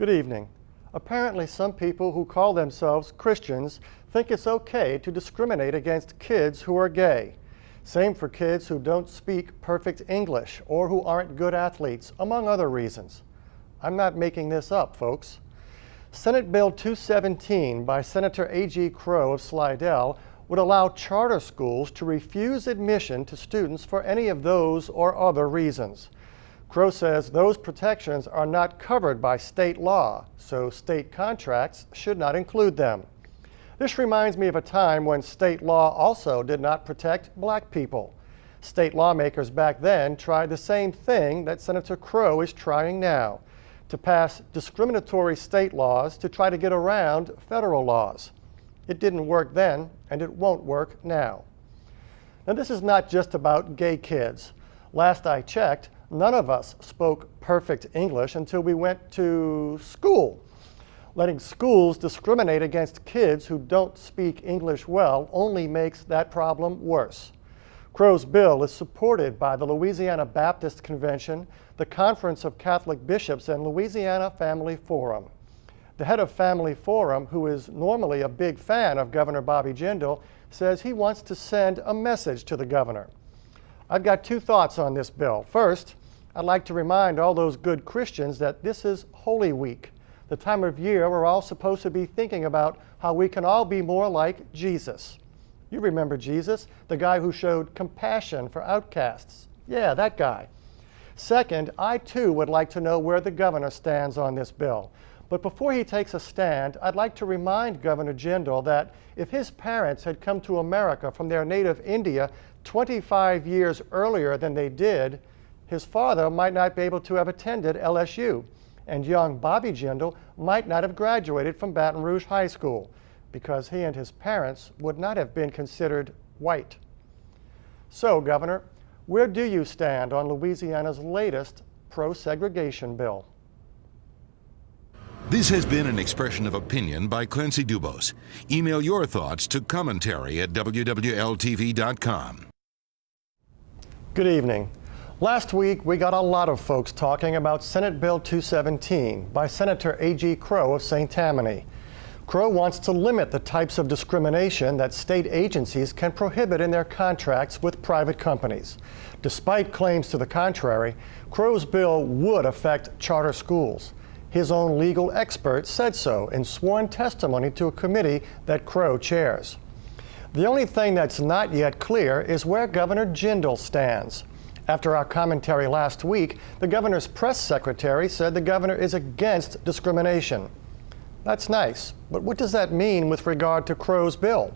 Good evening. Apparently, some people who call themselves Christians think it's okay to discriminate against kids who are gay. Same for kids who don't speak perfect English or who aren't good athletes, among other reasons. I'm not making this up, folks. Senate Bill 217 by Senator A.G. Crow of Slidell would allow charter schools to refuse admission to students for any of those or other reasons. Crow says those protections are not covered by state law, so state contracts should not include them. This reminds me of a time when state law also did not protect black people. State lawmakers back then tried the same thing that Senator Crow is trying now, to pass discriminatory state laws to try to get around federal laws. It didn't work then, and it won't work now. Now, this is not just about gay kids. Last I checked, none of us spoke perfect English until we went to school. Letting schools discriminate against kids who don't speak English well only makes that problem worse. Crow's bill is supported by the Louisiana Baptist Convention, the Conference of Catholic Bishops, and Louisiana Family Forum. The head of Family Forum, who is normally a big fan of Governor Bobby Jindal, says he wants to send a message to the governor. I've got two thoughts on this bill. First, I'd like to remind all those good Christians that this is Holy Week, the time of year we're all supposed to be thinking about how we can all be more like Jesus. You remember Jesus, the guy who showed compassion for outcasts. Yeah, that guy. Second, I too would like to know where the governor stands on this bill. But before he takes a stand, I'd like to remind Governor Jindal that if his parents had come to America from their native India 25 years earlier than they did, his father might not be able to have attended LSU, and young Bobby Jindal might not have graduated from Baton Rouge High School, because he and his parents would not have been considered white. So, Governor, where do you stand on Louisiana's latest pro-segregation bill? This has been an expression of opinion by Clancy DuBos. Email your thoughts to commentary@wwltv.com. Good evening. Last week, we got a lot of folks talking about Senate Bill 217 by Senator A.G. Crow of St. Tammany. Crow wants to limit the types of discrimination that state agencies can prohibit in their contracts with private companies. Despite claims to the contrary, Crow's bill would affect charter schools. His own legal expert said so in sworn testimony to a committee that Crow chairs. The only thing that's not yet clear is where Governor Jindal stands. After our commentary last week, the governor's press secretary said the governor is against discrimination. That's nice, but what does that mean with regard to Crow's bill?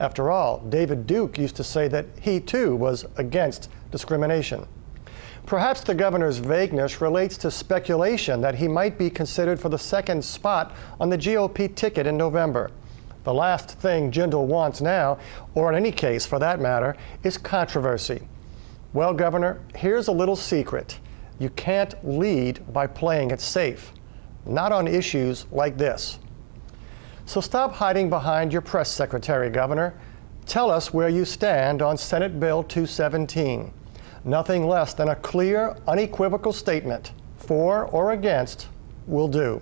After all, David Duke used to say that he too was against discrimination. Perhaps the governor's vagueness relates to speculation that he might be considered for the second spot on the GOP ticket in November. The last thing Jindal wants now, or in any case for that matter, is controversy. Well, Governor, here's a little secret. You can't lead by playing it safe, not on issues like this. So stop hiding behind your press secretary, Governor. Tell us where you stand on Senate Bill 217. Nothing less than a clear, unequivocal statement, for or against, will do.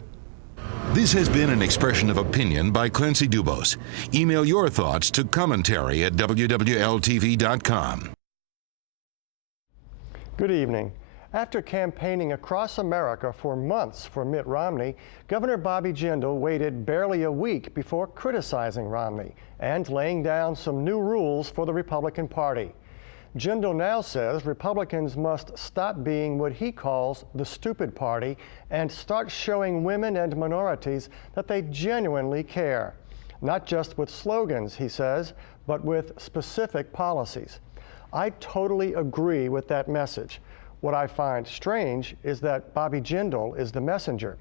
This has been an expression of opinion by Clancy DuBos. Email your thoughts to commentary@wwltv.com. Good evening. After campaigning across America for months for Mitt Romney, Governor Bobby Jindal waited barely a week before criticizing Romney and laying down some new rules for the Republican Party. Jindal now says Republicans must stop being what he calls the stupid party and start showing women and minorities that they genuinely care. Not just with slogans, he says, but with specific policies. I totally agree with that message. What I find strange is that Bobby Jindal is the messenger.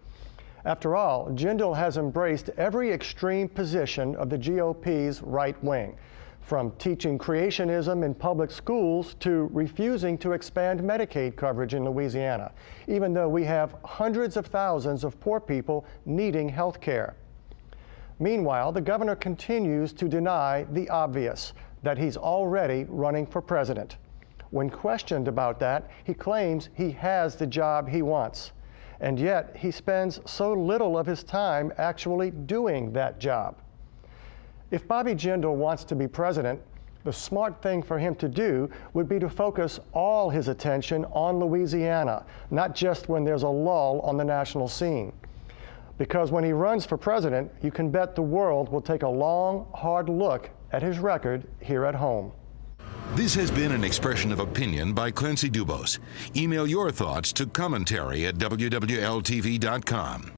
After all, Jindal has embraced every extreme position of the GOP's right wing, from teaching creationism in public schools to refusing to expand Medicaid coverage in Louisiana, even though we have hundreds of thousands of poor people needing health care. Meanwhile, the governor continues to deny the obvious, that he's already running for president. When questioned about that, he claims he has the job he wants. and yet he spends so little of his time actually doing that job. If Bobby Jindal wants to be president, the smart thing for him to do would be to focus all his attention on Louisiana, not just when there's a lull on the national scene. Because when he runs for president, you can bet the world will take a long, hard look at his record here at home. This has been an expression of opinion by Clancy DuBos. Email your thoughts to commentary@wwltv.com.